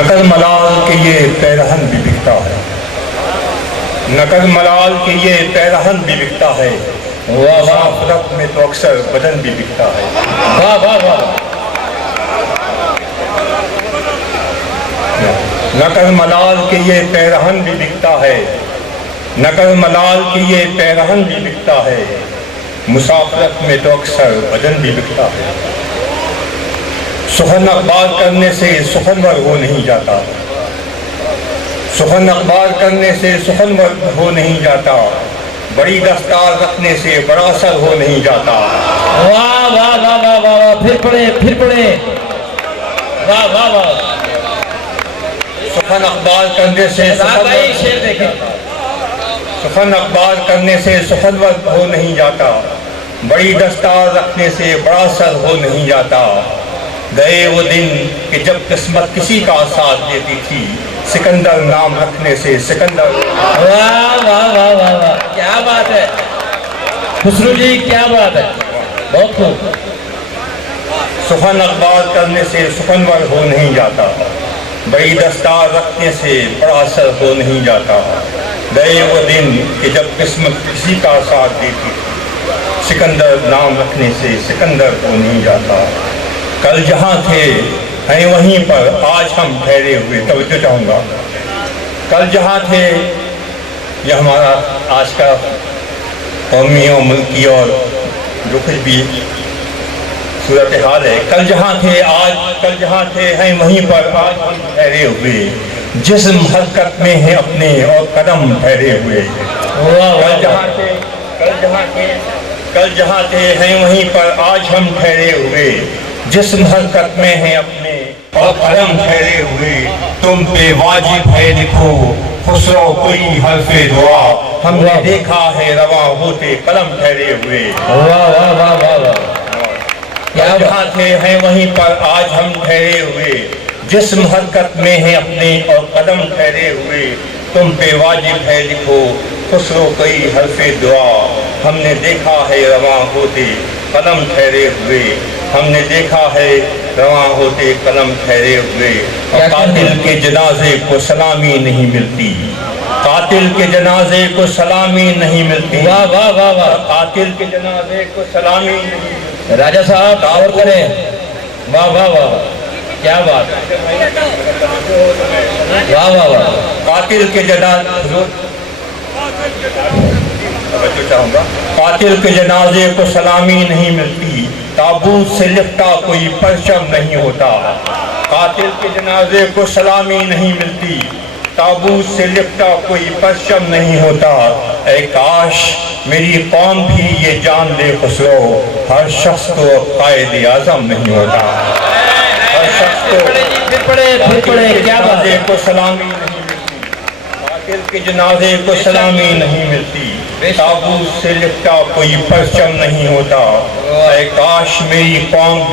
نقد ملال کے یہ پیرہن بھی بکتا ہے، نقد ملال کے یہ پیرہن بھی بکتا ہے، مسافرت میں تو اکثر بدن بھی بکتا ہے۔ واہ واہ واہ، نقد ملال کے یہ پیرہن بھی بکتا ہے، نقد ملال کے یہ پیرہن بھی بکتا ہے، مسافرت میں تو اکثر بدن بھی بکتا ہے۔ سخن اخبار کرنے سے سخنور ہو نہیں جاتا، سخن اخبار کرنے سے سخنور ہو نہیں جاتا، بڑی دستار رکھنے سے بڑا اثر ہو نہیں جاتا۔ واہ واہ واہ واہ واہ، پھر پڑھیں، واہ واہ واہ۔ سخن اخبار کرنے سے سخن اخبار کرنے سے سخنور ہو نہیں جاتا، بڑی دستار رکھنے سے بڑا اثر ہو نہیں جاتا۔ گئے وہ دن کہ جب قسمت کسی کا ساتھ دیتی تھی، سکندر نام رکھنے سے سکندر۔ واہ واہ واہ واہ واہ، کیا بات ہے خسرو جی، کیا بات ہے، بہت خوب۔ سخن اخبار کرنے سے سخنور ہو نہیں جاتا، بڑی دستار رکھنے سے بڑا اثر ہو نہیں جاتا۔ گئے وہ دن کہ جب قسمت کسی کا ساتھ دیتی تھی، سکندر نام رکھنے سے سکندر ہو نہیں جاتا۔ کل جہاں تھے ہیں وہیں پر آج ہم ٹھہرے ہوئے، توجہ چاہوں گا۔ کل جہاں تھے، یہ ہمارا آج کا قومی اور ملکی اور جو کچھ بھی صورتحال ہے۔ کل جہاں تھے کل جہاں تھے ہیں وہیں پر آج ہم ٹھہرے ہوئے، جسم حرکت میں ہے اپنے اور قدم ٹھہرے ہوئے۔ کل جہاں تھے ہیں وہیں پر آج ہم ٹھہرے ہوئے، جسم حرکت میں ہے اپنے اور قدم ٹھہرے ہوئے۔ تم پہ واجب ہے لکھو خسرو کوئی حرف دعا، ہم نے دیکھا ہے رواں ہوتے قلم ٹھہرے ہوئے۔ واہ واہ واہ واہ واہ، کل جہاں تھے ہیں وہیں پر آج ہم ٹھہرے ہوئے، جسم حرکت میں ہے اپنے اور قدم ٹھہرے ہوئے۔ تم پہ واجب ہے لکھو خسرو کوئی حرف دعا، ہم نے دیکھا ہے رواں ہوتے قلم ٹھہرے ہوئے، ہم نے دیکھا ہے رواں ہوتے قلم ٹھہرے ہوئے۔ قاتل کے جنازے کو سلامی نہیں ملتی، قاتل کے جنازے کو سلامی نہیں ملتی۔ واہ واہ واہ واہ، قاتل کے جنازے کو سلامی نہیں ملتی۔ راجہ صاحب اور کریں، واہ واہ واہ، کیا بات ہے، واہ واہ واہ۔ قاتل کے جنازے قاتل کے جنازے کو سلامی نہیں ملتی، تابوت سے لپٹا کوئی پرچم نہیں ہوتا۔ قاتل کے جنازے کو سلامی نہیں ملتی، تابوت سے لپٹا کوئی پرچم نہیں ہوتا۔ اے کاش میری قوم بھی یہ جان لے خسرو، ہر شخص تو قائد اعظم نہیں ہوتا۔ ہر شخص کو جنازے کو سلامی نہیں ملتی، قاتل کے جنازے کو سلامی نہیں ملتی، تابوت سے لپٹا کوئی پرچم نہیں ہوتا۔ اے کاش میری قوم